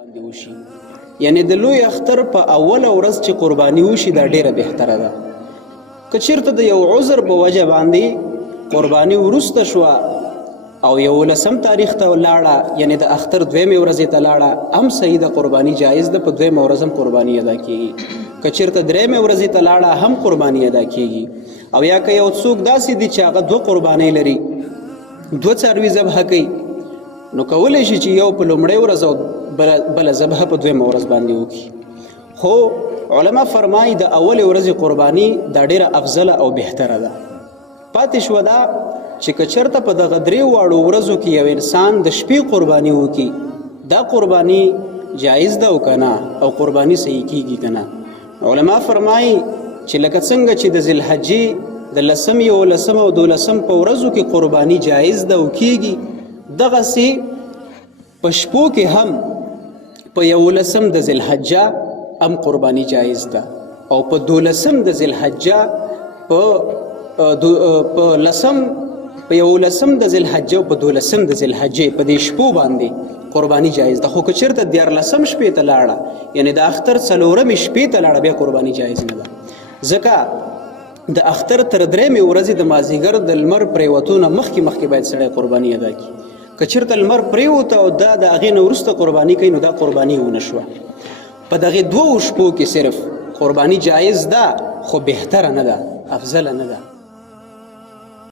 باندې وشي. یعنی د لوی اختر په اوله ورځ چې قرباني وشي دا ډیره بهتره ده. که چېرته د یو عذر په وجه باندې قرباني وروسته شوه او 11 تاریخ ته لاړه، یعنی د اختر دویمې ورځې ته لاړه، هم صحیح ده، قرباني جایز ده، په دویمه ورځ هم قرباني ادا کیږي. که چېرته درېیمې ورځې ته لاړه هم قرباني ادا کیږي. او یا که یو څوک داسې دي چې هغه 2 قربانۍ لري، 2 څاروي ذبح کوي، نو کولی شي چې یو په لومړۍ ورځ او بله ذبح په دویمه ورځ باندې وکړي. خو علما فرمایي د اولې ورځې قرباني دا ډیره افضله او بهتره ده. پاتې شوه دا چې که چېرته په دغه 3 واړو ورځو کې یو انسان د شپې قرباني وکړي، دا قرباني جایز ده او که نه، او قرباني صحیح کیږي که نه. علما فرمایي چې لکه څنګه چې د ذوالحجې د 10 11 او 12 په ورځو کې قرباني جایز ده او کیږي، دغسې په شپو کې هم په 11 د ذوالحجه هم قرباني جایز ده، او په 12 د ذوالحجه په 11 د ذوالحجه او په 12 د ذوالحجې په دې شپو باندې قرباني جایز ده. خو که چېرته 14 شپې ته لاړه، یعنی د اختر 4مې شپې ته لاړه، بیا قرباني جایز نه ده. ځکه د اختر تر 3مې ورځې د مازدیګر د لمر پرېوتو نه مخکې باید سړی قرباني ادا کړي. که چېرته لمر پرېوته او دا د هغې نه وروسته قرباني کوي، نو دا قرباني ونه شوه. په دغې 2 شپو کې صرف قرباني جایز ده، خو بهتره نه ده، افضله نه ده.